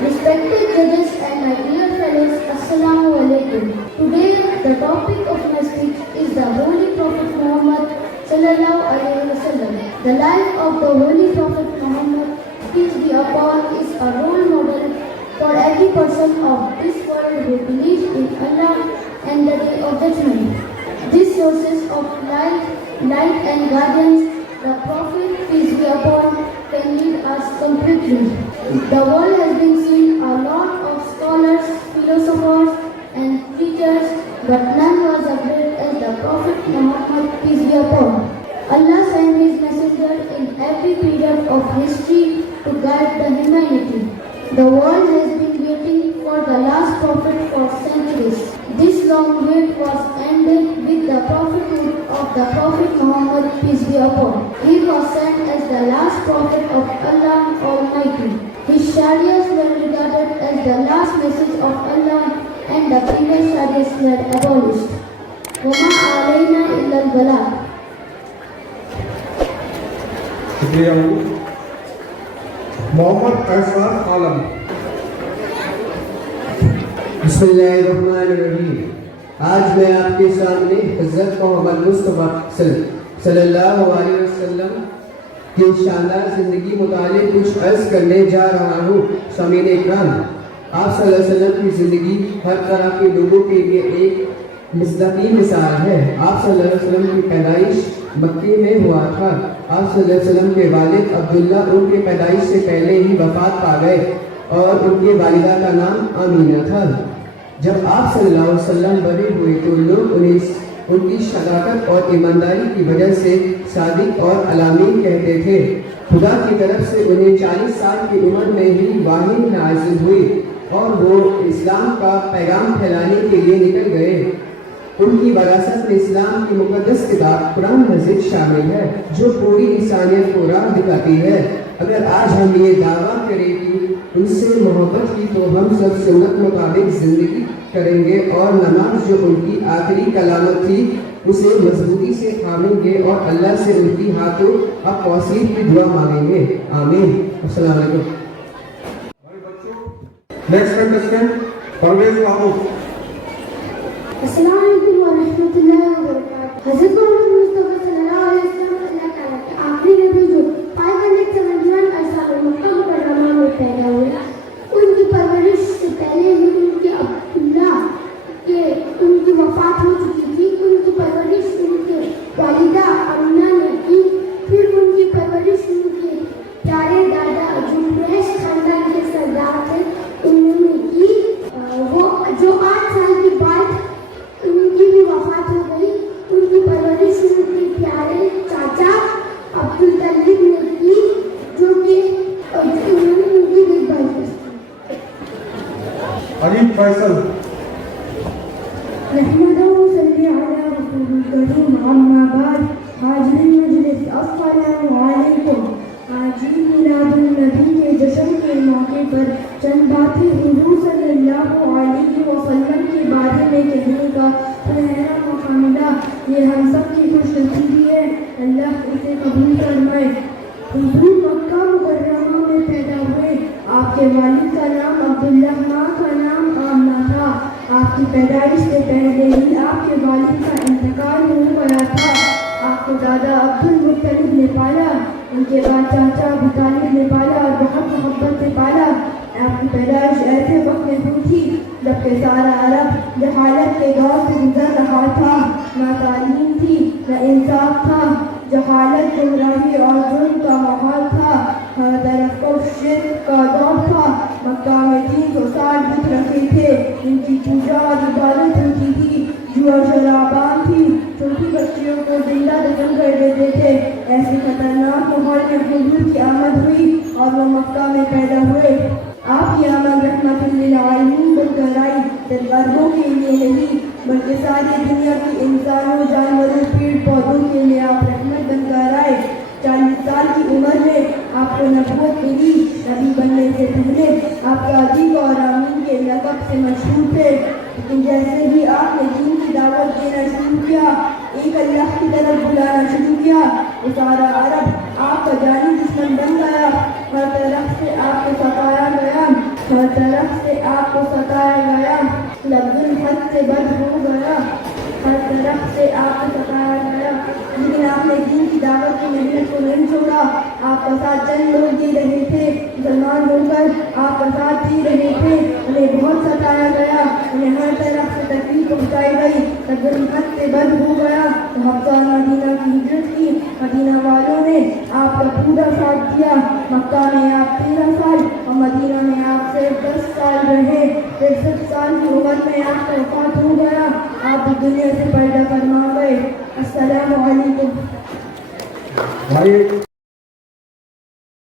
Respected judges and my dear fellows, Assalamu alaikum. Today the topic of my speech is the Holy Prophet Muhammad sallallahu alaihi wasallam. The life of the Holy Prophet Muhammad, peace be upon, is a role model for every person of this world who believes in Allah and the Day of Judgment. These sources of light and guidance, the Prophet, peace be upon, can lead us completely. The world has been seeing a lot of scholars, philosophers and teachers, but none was as great as the Prophet Muhammad, peace be upon. Allah sent His messenger in every period of history to guide the humanity. The world has been waiting for the last prophet for centuries. This long wait was ended with the prophethood of the Prophet Muhammad, peace be upon. He was sent as the last prophet of Allah Almighty. His shariahs were regarded as the last message of Allah and the previous shariahs were abolished. وَمَا عَلَيْنَا إِلَّا الْبَلَاغُ. شکریہ محمد احسان عالم. بسم اللہ الرحمن الرحیم. آج میں آپ کے سامنے حضرت محمد مصطفیٰ صلی اللہ علیہ وسلم کی شاندار زندگی متعلق کچھ عرض کرنے جا رہا ہوں. سامعین اکرام، آپ صلی اللہ علیہ وسلم کی زندگی ہر طرح کے لوگوں کے لیے ایک مستقیم مثال ہے. آپ صلی اللہ علیہ وسلم کی پیدائش مکے میں ہوا تھا. آپ صلی اللہ علیہ وسلم کے والد عبداللہ ان کے پیدائش سے پہلے ہی وفات پا گئے اور ان کے والدہ کا نام آمینہ تھا. جب آپ صلی اللہ علیہ وسلم بڑے ہوئے تو لوگ انہیں ان کی صداقت اور ایمانداری کی وجہ سے صادق اور علامین کہتے تھے. خدا کی طرف سے انہیں 40 سال کی عمر میں ہی وحی نازل ہوئی اور وہ اسلام کا پیغام پھیلانے کے لیے نکل گئے. ان کی وراثت میں اسلام کی مقدس کتاب قرآن مجید شامل ہے جو پوری انسانیت کو راہ دکھاتی ہے. اگر آج ہم یہ دعویٰ کریں کہ ان سے محبت کی تو ہم سب سنت مطابق زندگی کریں گے اور نماز جو ان کی آخری کلامت تھی اسے مضبوطی سے تھامیں گے اور اللہ سے ان کی ہاتھوں اب توصیل کی دعا مانگیں گے. آمین. السلام علیکم. Next contestant, Parvez Mahmood. अस्सलाम वालेकुम व रहमतुल्लाहि व बरकातहू. हज़रत मोहम्मद मुस्तफ़ा सल्लल्लाहु अलैहि वसल्लम अल्लाह ताला के आखिरी नबी जो 571 अरसा में मक्का मुकर्रमा में पैदा हुए, उनकी परवरिश से पहले ही उनके अब्दुल्ला के उनकी वफात हो चुकी थी. उनकी परवरिश उनके वालिदा अमीना ने की. फिर उनकी परवरिश उनके प्यारे दादा जो कुरैश खानदान के सरदार थे उन्होंने की. वो जो 8 साल के बाद उनकी भी वफात हो गई. उनकी परवरिश उनके प्यारे चाचा अब्दुल तलीब ने की, जो कि उन्होंने उनकी देखभाल की. Ajib Faisal. नहमदुहु सल्ली अला रसूलिल करीम. अम्मा बाद. हाज़िरीन मजलिस, अस्सलामु अलैकुम. आज ईद मिलादुन नबी के जश्न के मौके पर चंद बातें हुजूर सल्लल्लाहु अलैहि वसल्लम के बारे में कहने का सुनहरा मौका मिला. ये हम सब की खुशनसीबी है. अल्लाह इसे कबूल फरमाए. हुजूर मक्का मुकर्रमा में पैदा हुए. आपके वालिद का नाम अब्दुल्लाह, माँ का नाम आमना था. आपकी पैदाइश से पहले ही आपके वालिद का इंतकाल हो गया था. आपको दादा अब्दुल मुत्तलिब ने पाला. उनके बाद चाचा अबू तालिब ने पाला और बहुत मोहब्बत से पाला. आपकी पैदाइश ऐसे वक्त में हुई थी जबकि सारा अरब जहालत के दौर से गुजर रहा था. न तालीम थी न इंसाफ था. जहालत, गुमराही और जुल्म का माहौल था. हर तरफ शिर्क का दौर था. मक्का में 360 बुत रखे थे. इनकी पूजा और इबादत होती थी. जुआ शराबान थी. छोटी बच्चियों को जिंदा दफन कर देते थे. ऐसे खतरनाक माहौल में हुजूर की आमद हुई और वो मक्का में पैदा हुए. आपकी आमद रहमतुल लिल आलमीन बनकर आई. सिर्फ अरबों के लिए नहीं बल्कि सारी दुनिया की इंसानों, जानवरों, पेड़ पौधों के लिए आप रहमत बनकर आए. 40 साल की उम्र में आपको नबूवत मिली. नबी बनने से पहले आप सादिक और आमीन के लक़ब से मशहूर थे. लेकिन जैसे ही आपने दीन की दावत देना शुरू किया, एक अल्लाह की तरफ बुलाना शुरू किया, वो सारा अरब आपका जानी दुश्मन बन गया. हर तरफ से आपको सताया गया. हर तरफ से आपको सताया गया. लफ्ज़ुल हद से बद हो गया. हर तरफ से आपको सताया गया. लेकिन आपने दीन की दावत की मेहनत को नहीं छोड़ा. आपका साथ चंद लोग दे रहे थे. मुसलमान होकर आपका साथ दे रहे थे. उन्हें बहुत सताया गया. उन्हें हर तरफ से तकलीफ पहुँचाई गई. लफ्ज़ुल हद से बद हो गया. तो हफ्सा मदीना की हिजरत की. मदीना वालों ने आपका पूरा साथ दिया. मक्का में आप 13 साल और मदीना में आप सिर्फ 10 साल रहे. 63 साल की उम्र में आपका वफात हो गया. आप दुनिया से पर्दा फरमा गए. अस्सलामु अलैकुम. भाई